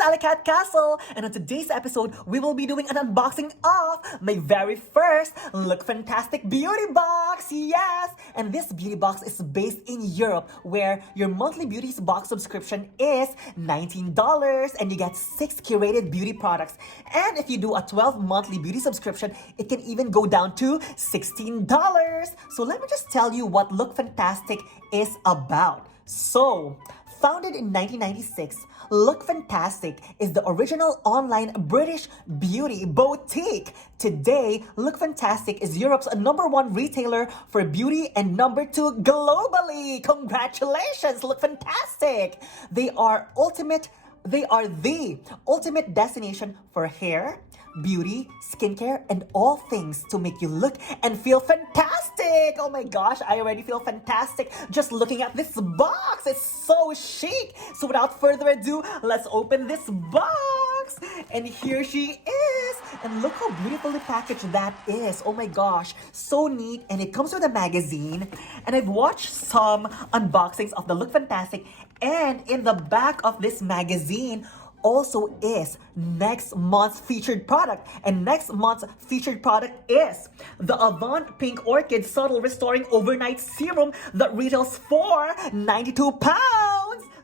Alicat Castle, and on today's episode, we will be doing an unboxing of my very first Lookfantastic beauty box. Yes! And this beauty box is based in Europe, where your monthly beauty box subscription is $19 and you get 6 curated beauty products. And if you do a 12 monthly beauty subscription, it can even go down to $16. So let me just tell you what Lookfantastic is about. So, founded in 1996, Lookfantastic is the original online British beauty boutique. Today, Lookfantastic is Europe's #1 retailer for beauty and #2 globally. Congratulations, Lookfantastic! They are the ultimate destination for hair, beauty, skincare, and all things to make you look and feel fantastic. Oh my gosh, I already feel fantastic just looking at this box. It's so chic. So without further ado, let's open this box. And here she is. And look how beautifully packaged that is. Oh my gosh, so neat. And it comes with a magazine. And I've watched some unboxings of the Lookfantastic. And in the back of this magazine also is next month's featured product. And next month's featured product is the Avant Pink Orchid Subtle Restoring Overnight Serum that retails for £92.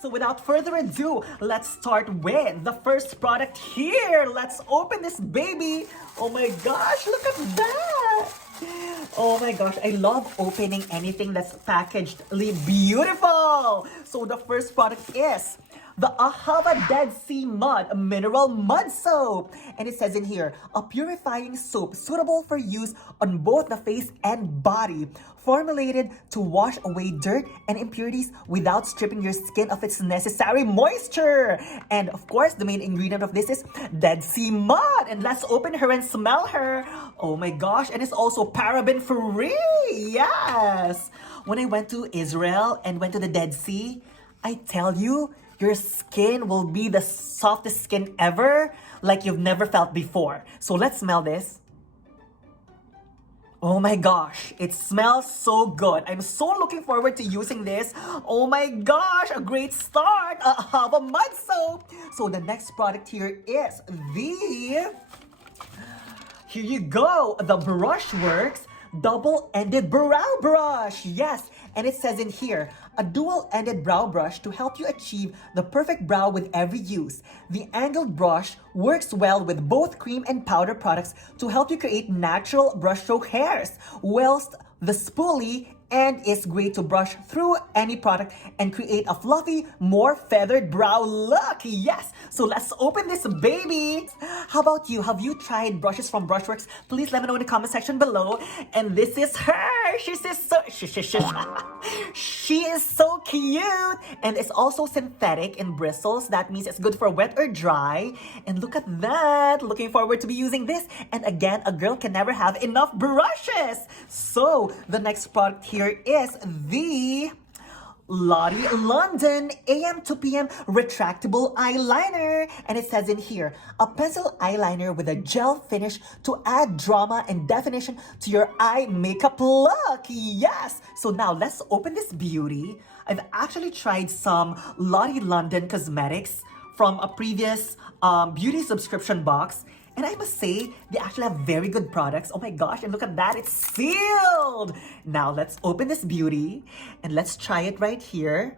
So without further ado, let's start with the first product here. Let's open this baby. Oh my gosh, look at that. Oh my gosh, I love opening anything that's packagedly beautiful. So the first product is the Ahava Dead Sea Mud Mineral Mud Soap. And it says in here, a purifying soap suitable for use on both the face and body. Formulated to wash away dirt and impurities without stripping your skin of its necessary moisture. And of course, the main ingredient of this is Dead Sea Mud. And let's open her and smell her. Oh my gosh, and it's also paraben free. Yes! When I went to Israel and went to the Dead Sea, I tell you, your skin will be the softest skin ever, like you've never felt before. So let's smell this. Oh my gosh, it smells so good. I'm so looking forward to using this. Oh my gosh, a great start. Have a mud soap. So the next product here is here you go, the Brushworks Double-Ended Brow Brush. Yes, and it says in here, a dual-ended brow brush to help you achieve the perfect brow with every use. The angled brush works well with both cream and powder products to help you create natural brushstroke hairs, whilst the spoolie and is great to brush through any product and create a fluffy, more feathered brow look. Yes, so let's open this baby. How about you? Have you tried brushes from Brushworks? Please let me know in the comment section below. And this is her. She is so cute. And it's also synthetic in bristles. That means it's good for wet or dry. And look at that. Looking forward to be using this. And again, a girl can never have enough brushes. So the next product here is the Lottie London AM to PM Retractable Eyeliner. And it says in here, a pencil eyeliner with a gel finish to add drama and definition to your eye makeup look. Yes! So now let's open this beauty. I've actually tried some Lottie London cosmetics from a previous beauty subscription box. And I must say, they actually have very good products. Oh my gosh, and look at that, it's sealed! Now, let's open this beauty, and let's try it right here.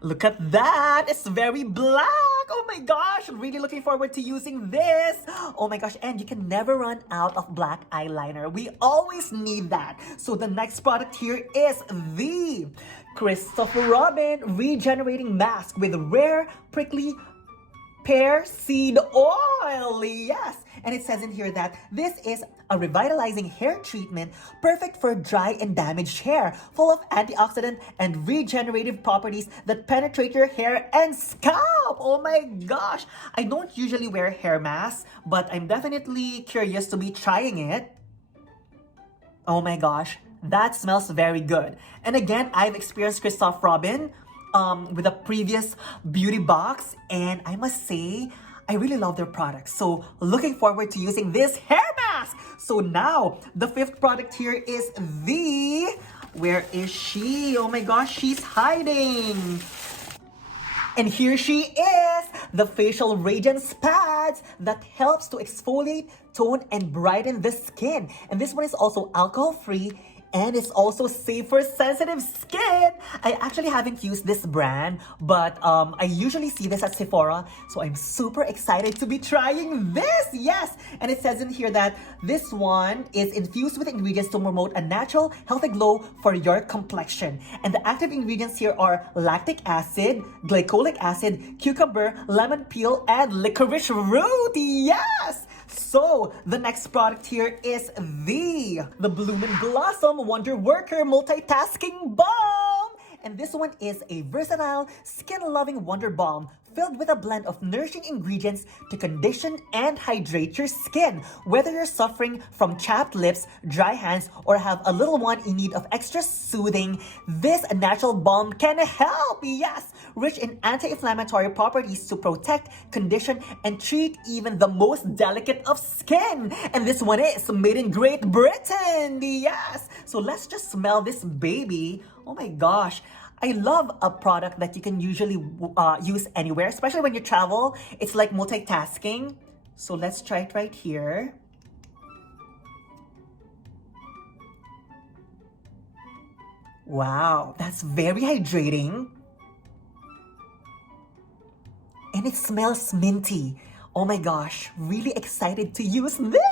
Look at that, it's very black! Oh my gosh, really looking forward to using this! Oh my gosh, and you can never run out of black eyeliner. We always need that. So the next product here is the Christopher Robin Regenerating Mask with Rare Prickly Pear Seed Oil. Yes, and it says in here that this is a revitalizing hair treatment perfect for dry and damaged hair, full of antioxidant and regenerative properties that penetrate your hair and scalp. Oh my gosh, I don't usually wear hair masks, but I'm definitely curious to be trying it. Oh my gosh, that smells very good. And again, I've experienced Christophe Robin with a previous beauty box, and I must say, I really love their products. So looking forward to using this hair mask. So now, the fifth product here is where is she? Oh my gosh, she's hiding. And here she is, the facial radiance pads that helps to exfoliate, tone, and brighten the skin. And this one is also alcohol-free and it's also safe for sensitive skin. I actually haven't used this brand, but I usually see this at Sephora, so I'm super excited to be trying this. Yes, and it says in here that this one is infused with ingredients to promote a natural, healthy glow for your complexion. And the active ingredients here are lactic acid, glycolic acid, cucumber, lemon peel, and licorice root. Yes! So, the next product here is the Bloom and Blossom Wonder Worker Multitasking Balm. And this one is a versatile, skin-loving wonder balm filled with a blend of nourishing ingredients to condition and hydrate your skin. Whether you're suffering from chapped lips, dry hands, or have a little one in need of extra soothing, this natural balm can help. Yes, rich in anti-inflammatory properties to protect, condition, and treat even the most delicate of skin. And this one is made in Great Britain. Yes, so let's just smell this baby. Oh my gosh. I love a product that you can usually use anywhere, especially when you travel. It's like multitasking. So let's try it right here. Wow, that's very hydrating. And it smells minty. Oh my gosh, really excited to use this.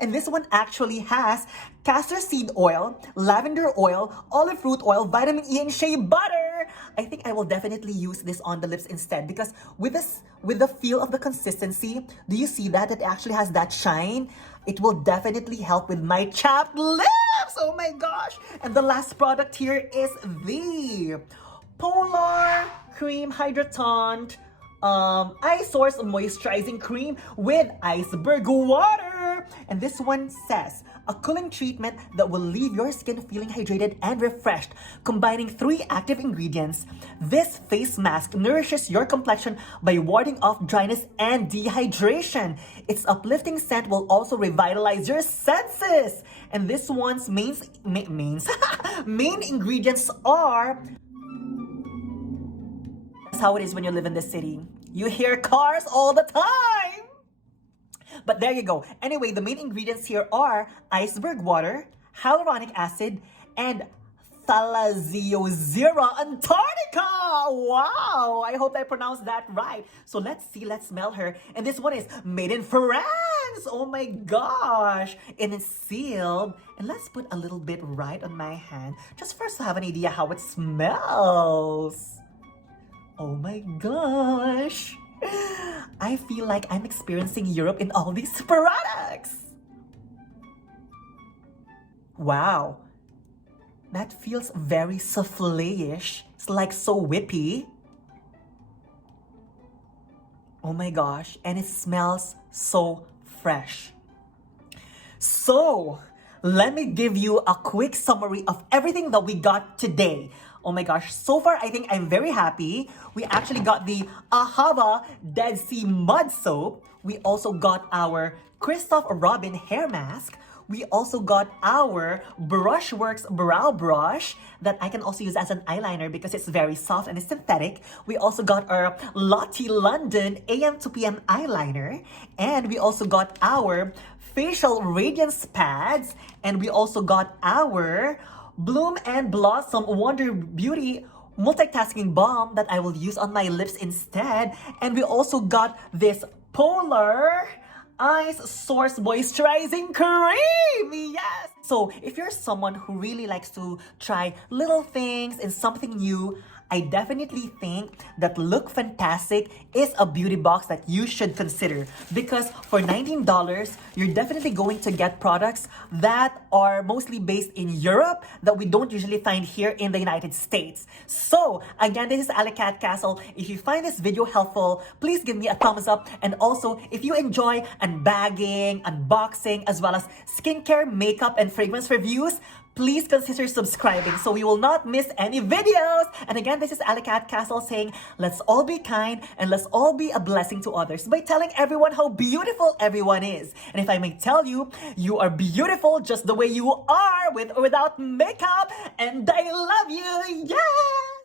And this one actually has castor seed oil, lavender oil, olive root oil, vitamin E, and shea butter. I think I will definitely use this on the lips instead because with the feel of the consistency, do you see that? It actually has that shine. It will definitely help with my chapped lips. Oh my gosh. And the last product here is the Polar Cream Hydratant Eye Source Moisturizing Cream with iceberg water. And this one says, a cooling treatment that will leave your skin feeling hydrated and refreshed. Combining 3 active ingredients, this face mask nourishes your complexion by warding off dryness and dehydration. Its uplifting scent will also revitalize your senses. And this one's main ingredients are... That's how it is when you live in the city. You hear cars all the time. But there you go. Anyway, the main ingredients here are iceberg water, hyaluronic acid, and Thalassiosera antarctica. Wow, I hope I pronounced that right. So let's see, let's smell her. And this one is made in France. Oh my gosh. And it's sealed. And let's put a little bit right on my hand, just for us to have an idea how it smells. Oh my gosh. I feel like I'm experiencing Europe in all these products. Wow. That feels very souffle-ish. It's like so whippy. Oh my gosh. And it smells so fresh. So, let me give you a quick summary of everything that we got today. Oh my gosh, so far I think I'm very happy. We actually got the Ahava Dead Sea Mud Soap. We also got our Christoph Robin Hair Mask. We also got our Brushworks Brow Brush that I can also use as an eyeliner because it's very soft and it's synthetic. We also got our Lottie London AM to PM eyeliner. And we also got our Facial Radiance Pads. And we also got our Bloom and Blossom Wonder Beauty Multitasking Balm that I will use on my lips instead. And we also got this Polar Eye Source Moisturizing Cream. Yes! So if you're someone who really likes to try little things and something new, I definitely think that Lookfantastic is a beauty box that you should consider because for $19, you're definitely going to get products that are mostly based in Europe that we don't usually find here in the United States. So again, this is Alicat Castle. If you find this video helpful, please give me a thumbs up. And also, if you enjoy unbagging, unboxing, as well as skincare, makeup, and fragrance reviews, please consider subscribing so you will not miss any videos. And again, this is Alicat Castle saying, let's all be kind and let's all be a blessing to others by telling everyone how beautiful everyone is. And if I may tell you, you are beautiful just the way you are with or without makeup. And I love you. Yeah!